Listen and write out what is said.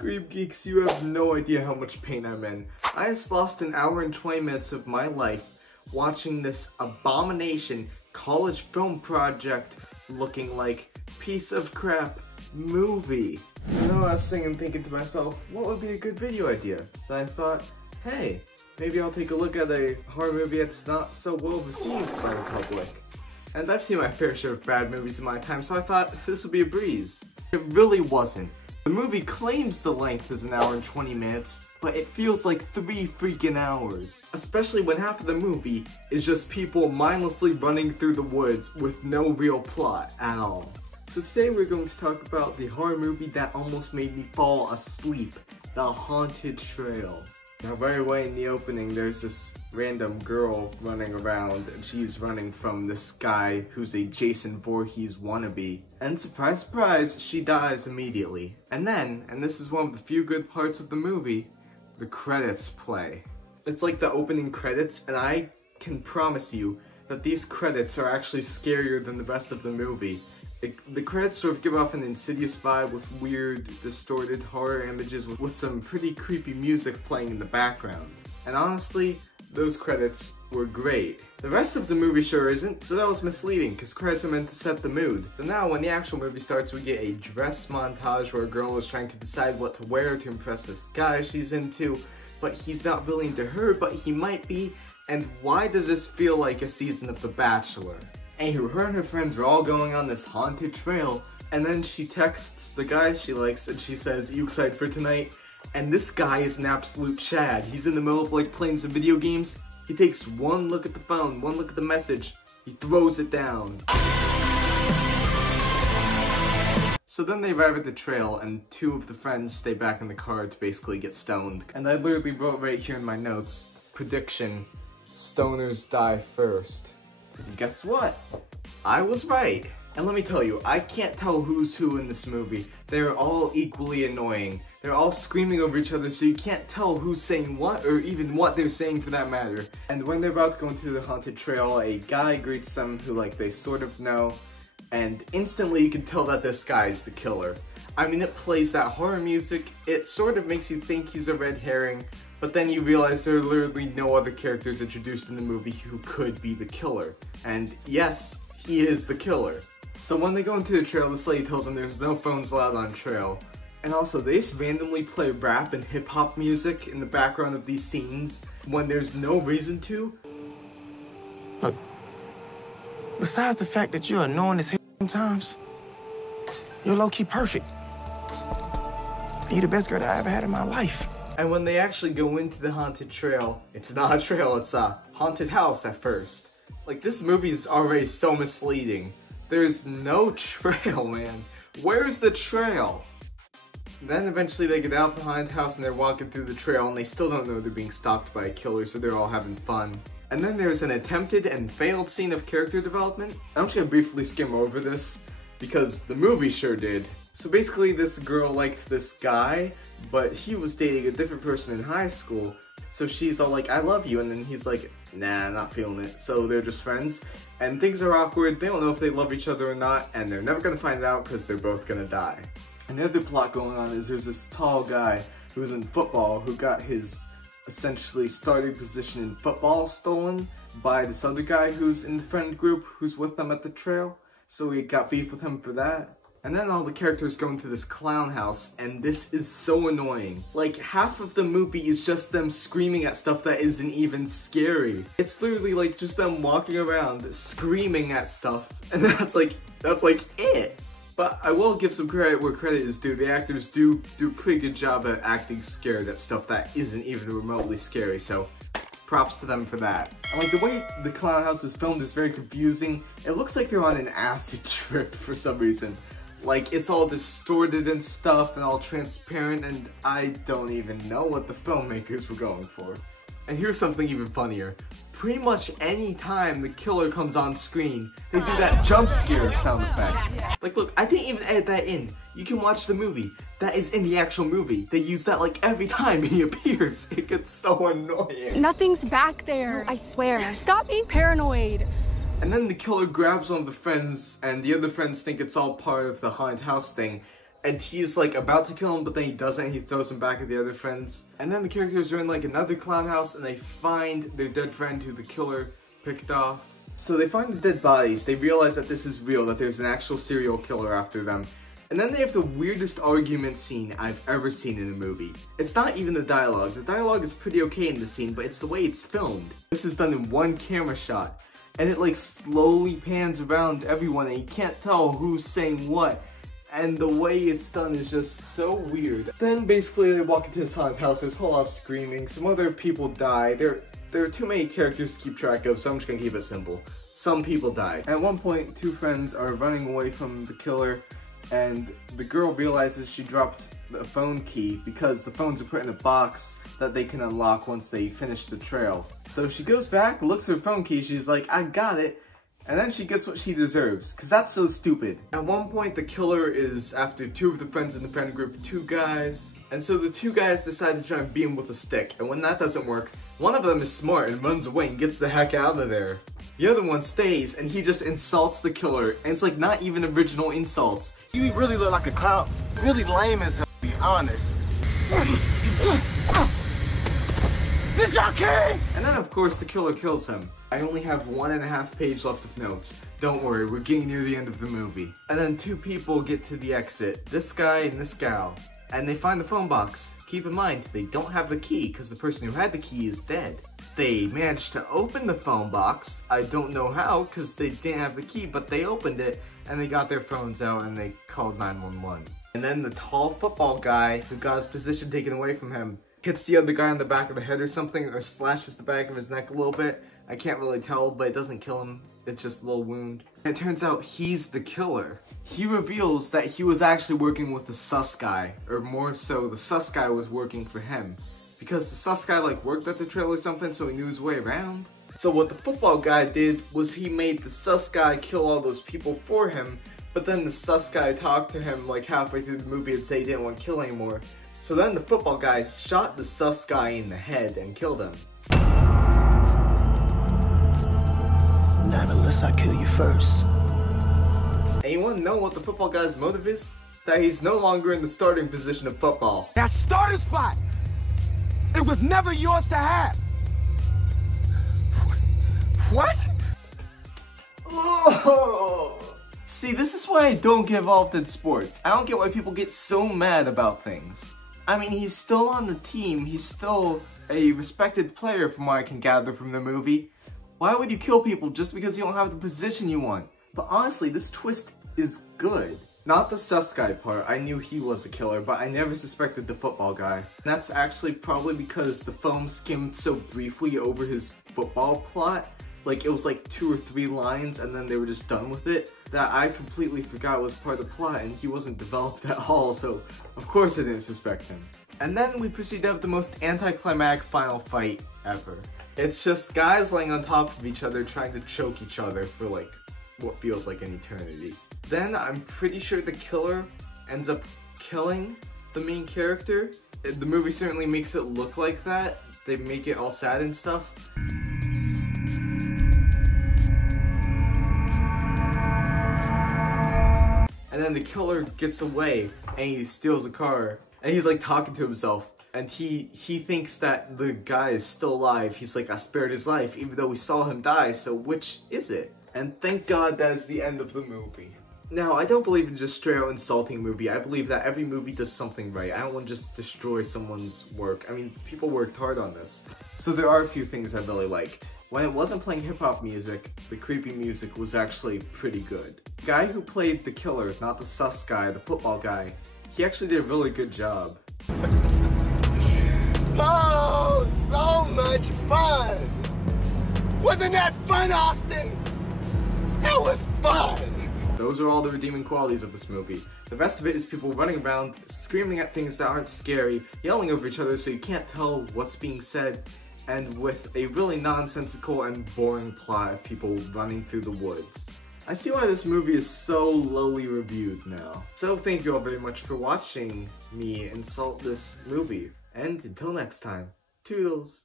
ScreamGeeks, you have no idea how much pain I'm in. I just lost an hour and 20 minutes of my life watching this abomination college film project looking like piece of crap movie. You know, I was sitting and thinking to myself, what would be a good video idea? Then I thought, hey, maybe I'll take a look at a horror movie that's not so well received by the public. And I've seen my fair share of bad movies in my time, so I thought this would be a breeze. It really wasn't. The movie claims the length is an hour and 20 minutes, but it feels like 3 freaking hours. Especially when half of the movie is just people mindlessly running through the woods with no real plot at all. So today we're going to talk about the horror movie that almost made me fall asleep, The Haunted Trail. Now right away in the opening, there's this random girl running around, and she's running from this guy who's a Jason Voorhees wannabe. And surprise, surprise, she dies immediately. And then, and this is one of the few good parts of the movie, the credits play. It's like the opening credits, and I can promise you that these credits are actually scarier than the rest of the movie. The credits sort of give off an insidious vibe with weird, distorted horror images with some pretty creepy music playing in the background. And honestly, those credits were great. The rest of the movie sure isn't, so that was misleading, because credits are meant to set the mood. So now, when the actual movie starts, we get a dress montage where a girl is trying to decide what to wear to impress this guy she's into, but he's not really into her, but he might be, and why does this feel like a season of The Bachelor? Anywho, her and her friends are all going on this haunted trail, and then she texts the guy she likes and she says, "You excited for tonight?" And this guy is an absolute Chad. He's in the middle of like playing some video games. He takes one look at the phone, one look at the message, he throws it down. So then they arrive at the trail and 2 of the friends stay back in the car to basically get stoned. And I literally wrote right here in my notes, prediction, stoners die first. And guess what? I was right. And let me tell you, I can't tell who's who in this movie. They're all equally annoying. They're all screaming over each other, so you can't tell who's saying what, or even what they're saying for that matter. And when they're about to go into the haunted trail, a guy greets them who like they sort of know, and instantly you can tell that this guy is the killer. I mean, it plays that horror music, it sort of makes you think he's a red herring, but then you realize there are literally no other characters introduced in the movie who could be the killer. And yes, he is the killer. So when they go into the trail, this lady tells them there's no phones allowed on trail. And also, they just randomly play rap and hip-hop music in the background of these scenes when there's no reason to. Look, besides the fact that you're annoying as hell sometimes, you're low-key perfect. You're the best girl that I ever had in my life. And when they actually go into the haunted trail, it's not a trail, it's a haunted house at first. Like, this movie is already so misleading. There's no trail, man. Where's the trail? Then eventually they get out of the haunted house and they're walking through the trail and they still don't know they're being stalked by a killer, so they're all having fun. And then there's an attempted and failed scene of character development. I'm just gonna briefly skim over this because the movie sure did. So basically this girl liked this guy, but he was dating a different person in high school. So she's all like, "I love you," and then he's like, "Nah, not feeling it." So they're just friends, and things are awkward. They don't know if they love each other or not, and they're never gonna find out because they're both gonna die. And the other plot going on is there's this tall guy who's in football who got his essentially starting position in football stolen by this other guy who's in the friend group who's with them at the trail. So we got beef with him for that. And then all the characters go into this clown house, and this is so annoying. Like, half of the movie is just them screaming at stuff that isn't even scary. It's literally like just them walking around screaming at stuff, and that's like it. But I will give some credit where credit is due. The actors do a pretty good job at acting scared at stuff that isn't even remotely scary, so props to them for that. And like the way the clown house is filmed is very confusing. It looks like they're on an acid trip for some reason. Like, it's all distorted and stuff and all transparent, and I don't even know what the filmmakers were going for. And here's something even funnier. Pretty much any time the killer comes on screen, they do that jump scare sound effect. Like, look, I didn't even edit that in. You can watch the movie. That is in the actual movie. They use that like every time he appears. It gets so annoying. Nothing's back there. No, I swear. Stop being paranoid. And then the killer grabs one of the friends, and the other friends think it's all part of the haunted house thing. and he's like about to kill him, but then he doesn't. He throws him back at the other friends. And then the characters are in like another clown house, and they find their dead friend who the killer picked off. So they find the dead bodies. They realize that this is real, that there's an actual serial killer after them. And then they have the weirdest argument scene I've ever seen in a movie. It's not even the dialogue. The dialogue is pretty okay in the scene, but it's the way it's filmed. This is done in one camera shot, and it like slowly pans around everyone, and you can't tell who's saying what. And the way it's done is just so weird. Then basically they walk into this haunted house, there's a whole lot of screaming, some other people die. There are too many characters to keep track of, so I'm just gonna keep it simple. Some people died. At one point, two friends are running away from the killer, and the girl realizes she dropped the phone key because the phones are put in a box that they can unlock once they finish the trail. So she goes back, looks for her phone key, she's like, I got it, and then she gets what she deserves, because that's so stupid. At one point, the killer is after two of the friends in the friend group, two guys, and so the two guys decide to try and beat him with a stick, and when that doesn't work, one of them is smart and runs away and gets the heck out of there. The other one stays, and he just insults the killer, and it's like not even original insults. You really look like a clown. Really lame as hell, to be honest. This your king! And then of course the killer kills him. I only have 1.5 pages left of notes. Don't worry, we're getting near the end of the movie. And then two people get to the exit, this guy and this gal. And they find the phone box. Keep in mind, they don't have the key because the person who had the key is dead. They managed to open the phone box. I don't know how because they didn't have the key, but they opened it and they got their phones out and they called 911. And then the tall football guy who got his position taken away from him hits the other guy on the back of the head or something, or slashes the back of his neck a little bit. I can't really tell, but it doesn't kill him. It's just a little wound. It turns out he's the killer. He reveals that he was actually working with the sus guy, or more so, the sus guy was working for him. Because the sus guy like worked at the trail or something, so he knew his way around. So what the football guy did was he made the sus guy kill all those people for him, but then the sus guy talked to him like halfway through the movie and say he didn't want to kill anymore. So then the football guy shot the sus guy in the head and killed him. Not unless I kill you first. And you want to know what the football guy's motive is? That he's no longer in the starting position of football. That starting spot! It was never yours to have! What? Oh. See, this is why I don't get involved in sports. I don't get why people get so mad about things. I mean, he's still on the team. He's still a respected player from what I can gather from the movie. Why would you kill people just because you don't have the position you want? But honestly, this twist is good. Not the sus guy part, I knew he was the killer, but I never suspected the football guy. And that's actually probably because the film skimmed so briefly over his football plot. Like, it was like 2 or 3 lines and then they were just done with it, that I completely forgot was part of the plot, and he wasn't developed at all, so of course I didn't suspect him. And then we proceed to have the most anticlimactic final fight ever. It's just guys laying on top of each other trying to choke each other for like what feels like an eternity. Then I'm pretty sure the killer ends up killing the main character. The movie certainly makes it look like that. They make it all sad and stuff. And then the killer gets away and he steals a car and he's like talking to himself, and he thinks that the guy is still alive. He's like, I spared his life even though we saw him die, so which is it? And thank God that is the end of the movie. Now, I don't believe in just straight out insulting a movie. I believe that every movie does something right. I don't want to just destroy someone's work. I mean, people worked hard on this. So there are a few things I really liked. When it wasn't playing hip-hop music, the creepy music was actually pretty good. The guy who played the killer, not the sus guy, the football guy, he actually did a really good job. Oh, so much fun! Wasn't that fun, Austin? That was fun! Those are all the redeeming qualities of this movie. The rest of it is people running around, screaming at things that aren't scary, yelling over each other so you can't tell what's being said, and with a really nonsensical and boring plot of people running through the woods. I see why this movie is so lowly reviewed now. So thank you all very much for watching me insult this movie, and until next time, toodles!